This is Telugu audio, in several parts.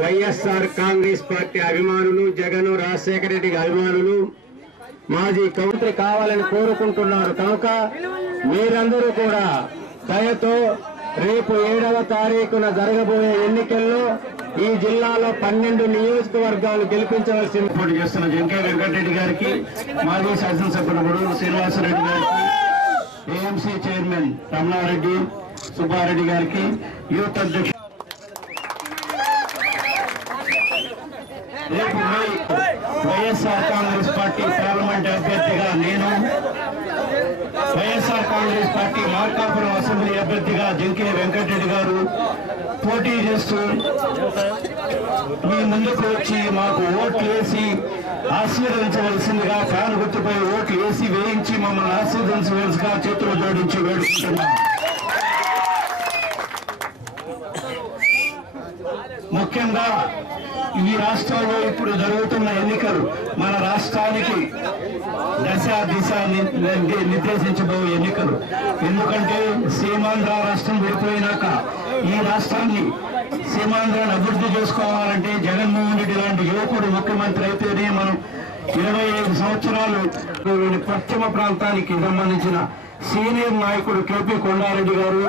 వైఎస్ఆర్ కాంగ్రెస్ పార్టీ అభిమానులు, జగన్ రాజశేఖర రెడ్డి అభిమానులు మాజీ మంత్రి కావాలని కోరుకుంటున్నారు. కనుక మీరందరూ కూడా దయతో రేపు 7వ తారీఖున జరగబోయే ఎన్నికల్లో ఈ జిల్లాలో 12 నియోజకవర్గాలు గెలిపించవలసింది పోటీ చేస్తున్న జంకే వెంకటరెడ్డి గారికి, మాజీ శాసనసభ్యుడు శ్రీనివాసరెడ్డి గారికి, ఏఎంసీ చైర్మన్ రమణారెడ్డి సుబ్బారెడ్డి గారికి, యూత్ అధ్యక్షుడు రేపు వైఎస్ఆర్ కాంగ్రెస్ పార్టీ పార్లమెంట్ అభ్యర్థిగా నేను, వైఎస్ఆర్ కాంగ్రెస్ పార్టీ మార్కాపురం అసెంబ్లీ అభ్యర్థిగా జంకే వెంకటరెడ్డి గారు పోటీ చేస్తూ మీ ముందుకు వచ్చి మాకు ఓట్లు వేసి ఆశీర్వదించవలసిందిగా ఫ్యాన్ గుర్తుపై ఓట్లు వేసి వేయించి మమ్మల్ని ఆశీర్వదించవలసిగా చేతులు జోడించి వేడుకుంటున్నాం. ముఖ్యంగా ఈ రాష్ట్రంలో ఇప్పుడు జరుగుతున్న ఎన్నికలు మన రాష్ట్రానికి దశ దిశ నిర్దేశించబోయే ఎన్నికలు. ఎందుకంటే సీమాంధ్ర రాష్ట్రం విడిపోయినాక ఈ రాష్ట్రాన్ని సీమాంధ్రాన్ని అభివృద్ధి చేసుకోవాలంటే జగన్మోహన్ రెడ్డి లాంటి యువకుడు ముఖ్యమంత్రి అయితేనే మనం 25 సంవత్సరాలు పశ్చిమ ప్రాంతానికి సంబంధించిన సీనియర్ నాయకుడు కేపీ కొండారెడ్డి గారు,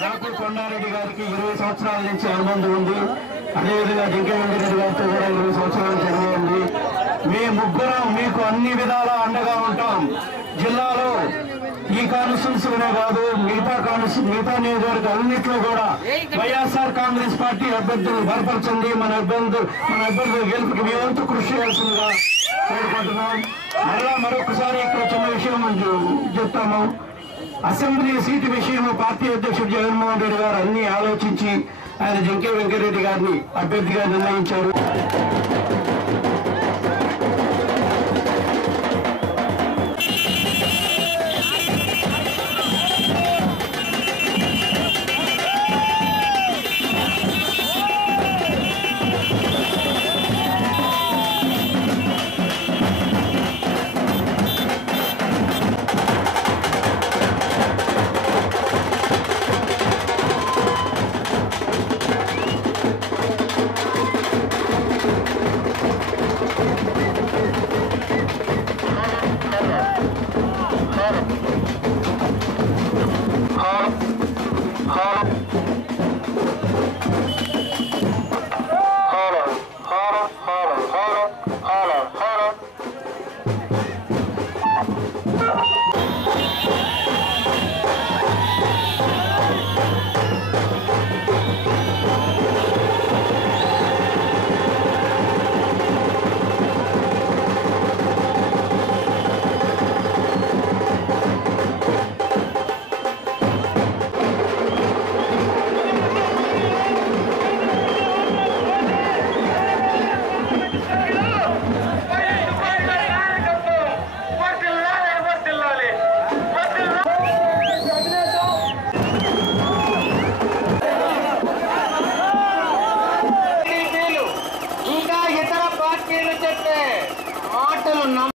నాకు కొండారెడ్డి గారికి 20 సంవత్సరాల నుంచి అనుబంధం ఉంది. అదేవిధంగా జంకే వెంకటరెడ్డి గారితో కూడా 20 సంవత్సరాల నుంచి అనుభవం ఉంది. మీ ముగ్గురం మీకు అన్ని విధాలా అండగా ఉంటాం. జిల్లాలో ఈ కాన్స్టిట్యూన్సీలోనే కాదు మిగతా నియోజకవర్గాలన్నింటిలో కూడా వైఎస్ఆర్ కాంగ్రెస్ పార్టీ అభ్యర్థులు బలపరచండి. మన అభ్యర్థుల గెలుపుకి మీ వంతు కృషి చేయాల్సిందిగా కోరుకుంటున్నాం. మరొకసారి ఇక్కడ చిన్న విషయం చెప్తాము. అసెంబ్లీ సీటు విషయం పార్టీ అధ్యక్షుడు జగన్మోహన్ రెడ్డి గారు అన్ని ఆలోచించి ఆయన జంకే వెంకటరెడ్డి గారిని అభ్యర్థిగా నిర్ణయించారు.